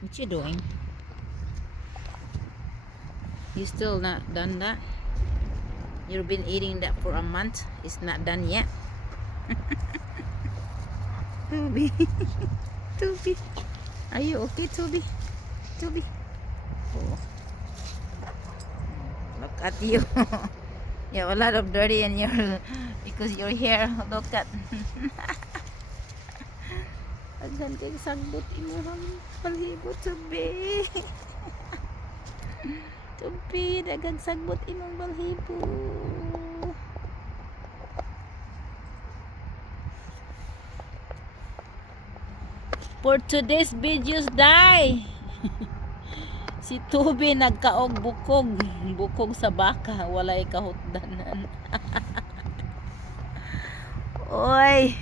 What you doing? You still not done that? You've been eating that for a month. It's not done yet. Toby. Toby. Are you okay, Toby? Toby. Oh. Look at you. You have a lot of dirty in your because your hair. Look at. Aghan kay sagbot imong palhibo, Toby. Toby, daghang sagbot imong balhibo. For today's videos, die. Si Toby nagkaog bukog sa baka, walay kahutdanan. Oy.